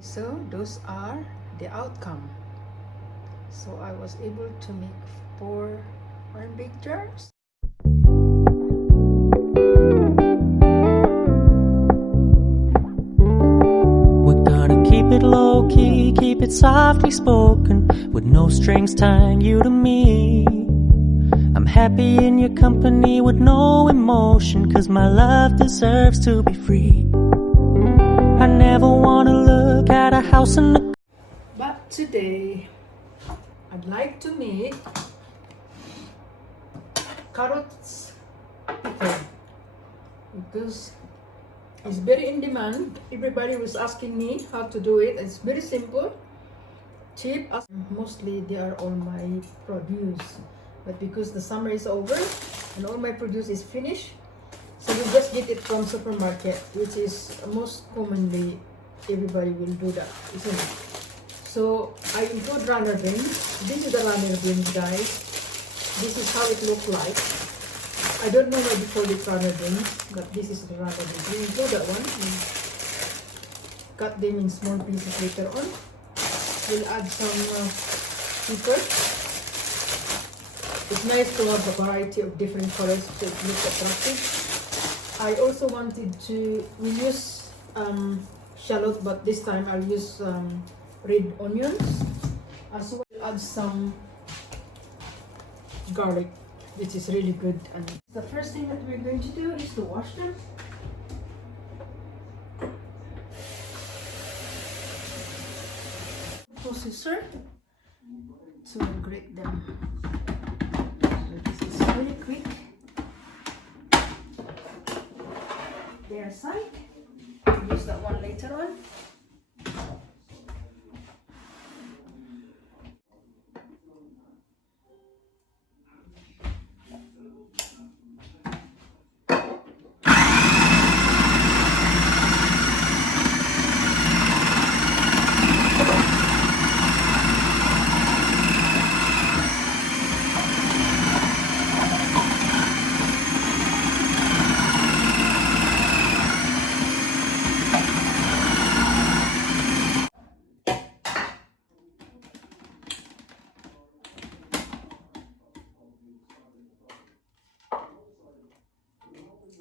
So those are the outcome. So I was able to make 4 one big jars. We're gonna keep it low key, keep it softly spoken, with no strings tying you to me. I'm happy in your company with no emotion, 'cause my love deserves to be free. I never wanna look at a house in the... But today I'd like to make carrots pickle because it's very in demand. Everybody was asking me how to do it. It's very simple, cheap. Mostly they are all my produce, but because the summer is over and all my produce is finished, so we just get it from supermarket, which is most commonly everybody will do that, isn't it? So I include runner beans. This is the runner beans, guys. This is how it looks like. I don't know why they call it runner beans, but this is the runner beans. We include that one. Cut them in small pieces later on. We'll add some pepper. It's nice to have a variety of different colors so it looks attractive. I also wanted to use shallot, but this time I'll use red onions. As well, add some garlic, which is really good. And the first thing that we're going to do is to wash them. Processor to grate them. So this is really quick. Their side. Use that one later on.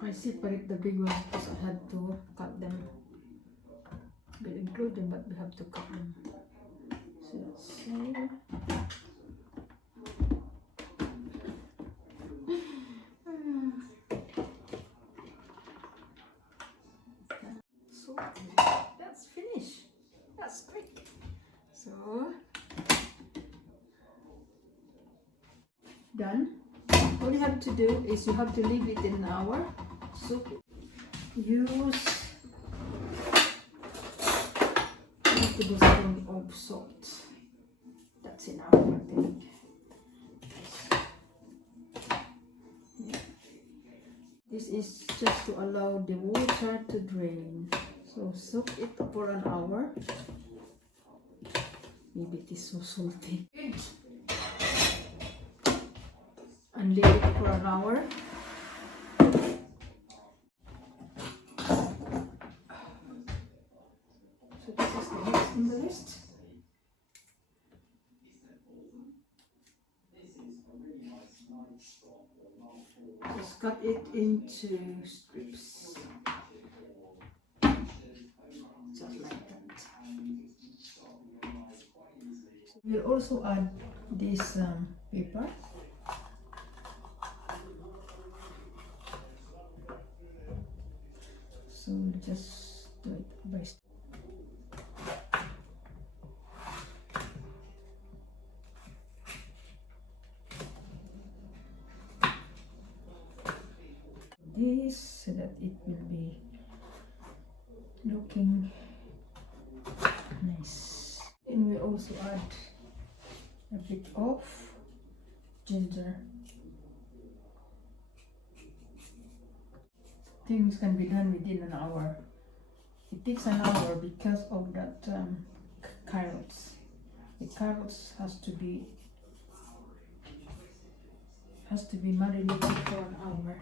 I separate the big ones because I had to cut them. We'll include them, but we have to cut them. So let's see. So that's finished. That's quick. So done. All you have to do is you have to leave it in an hour. So use a tablespoon of salt. That's enough, I think. This is just to allow the water to drain. So soak it for an hour. Maybe it is so salty. And leave it for an hour. So this is the next in the list. Just cut it into strips. Just like that. We'll also add this pepper. So we'll just do it by step. This so that it will be looking nice. And we also add a bit of ginger. Things can be done within an hour. It takes an hour because of that carrots. The carrots has to be marinated for an hour.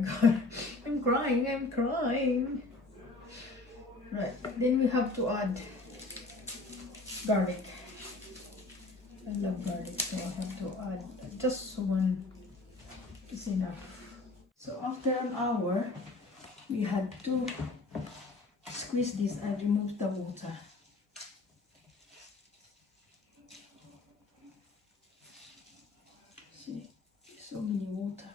god, I'm crying. Right, then we have to add garlic. I love garlic, so I have to add just one is enough. So after an hour, we had to squeeze this and remove the water. See, so many water.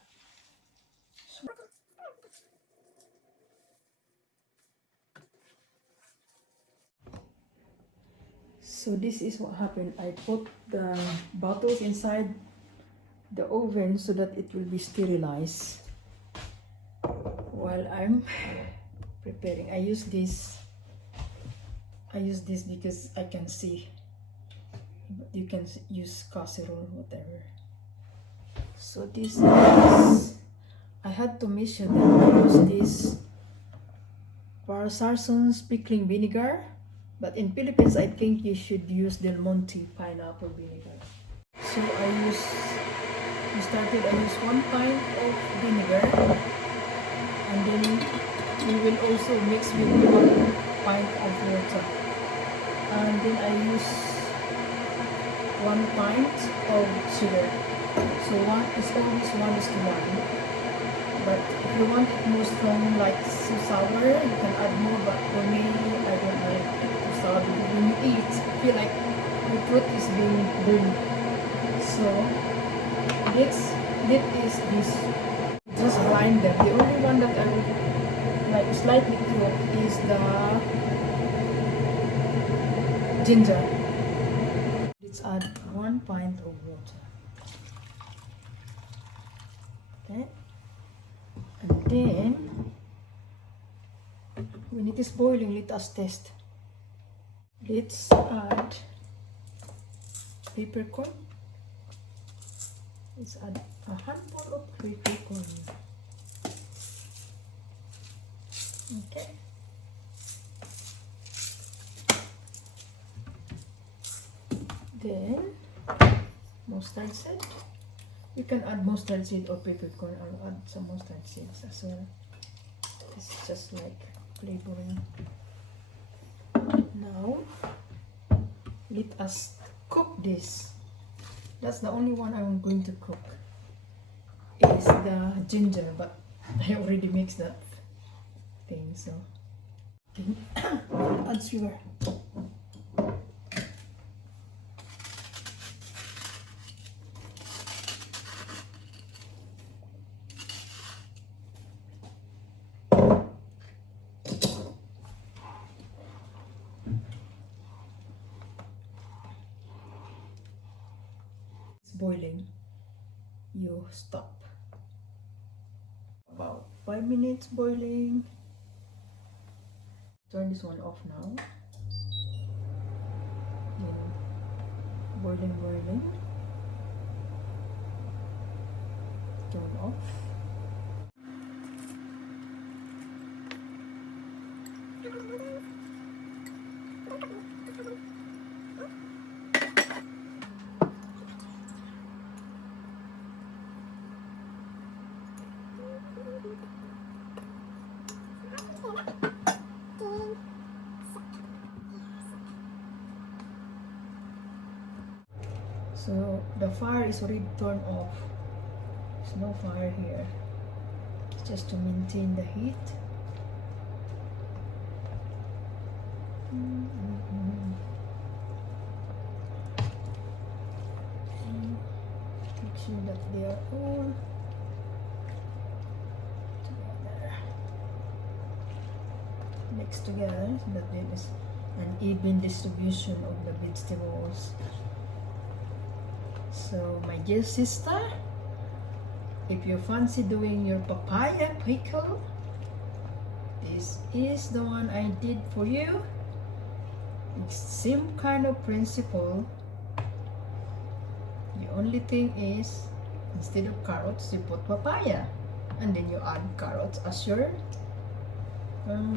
So this is what happened. I put the bottles inside the oven so that it will be sterilized while I'm preparing. I use this because I can see. You can use casserole, whatever. So this is, I had to measure them. I use this Sarson's pickling vinegar, but in Philippines I think you should use Del Monte pineapple vinegar. So I use 1 pint of vinegar, and then we will also mix with 1 pint of water, and then I use 1 pint of sugar. So one is always 1:1. But if you want it more strong, like so sour, you can add more. But for me, I don't like it too sour because when you eat, I feel like the fruit is being burned. So this is this. Just grind them. The only one that I would like slightly cook is the ginger. Let's add 1 pint of water. Okay. And then, when it is boiling, let us test. Let's add peppercorn. Let's add a handful of peppercorn. Okay. Then, mustard seed. You can add mustard seed or peppercorn. I'll add some mustard seeds as well. It's just like flavoring. Now, let us cook this. That's the only one I'm going to cook. Is the ginger, but I already mixed that thing, so add sugar. Boiling, you stop. About 5 minutes boiling. Turn this one off now. Then boiling. Turn off. So the fire is already turned off. There's no fire here. It's just to maintain the heat. Make sure that they are all together, mixed together, so that there is an even distribution of the vegetables. So my dear sister, if you fancy doing your papaya pickle, this is the one I did for you. It's same kind of principle. The only thing is, instead of carrots, you put papaya, and then you add carrots as your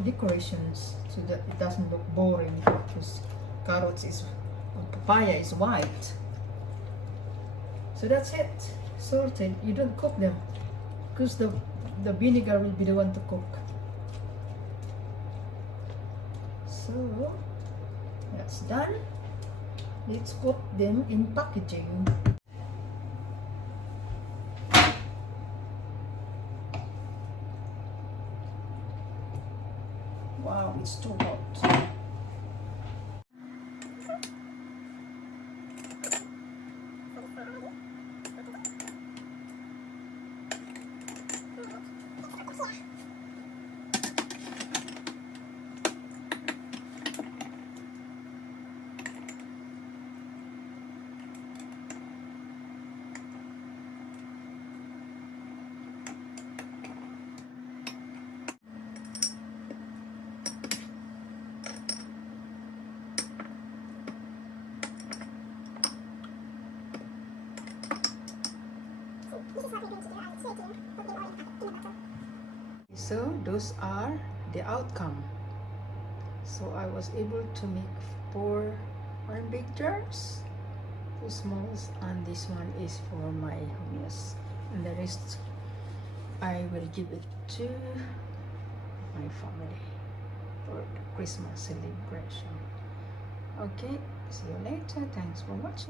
decorations, so that it doesn't look boring, because papaya is white. So that's it, sorted. You don't cook them because the the vinegar will be the one to cook. So that's done. Let's put them in packaging. Wow, it's too hot. So those are the outcome. So I was able to make 4 big jars, 2 smalls, and this one is for my hummus, and the rest I will give it to my family for the Christmas celebration. Okay, see you later. Thanks for watching.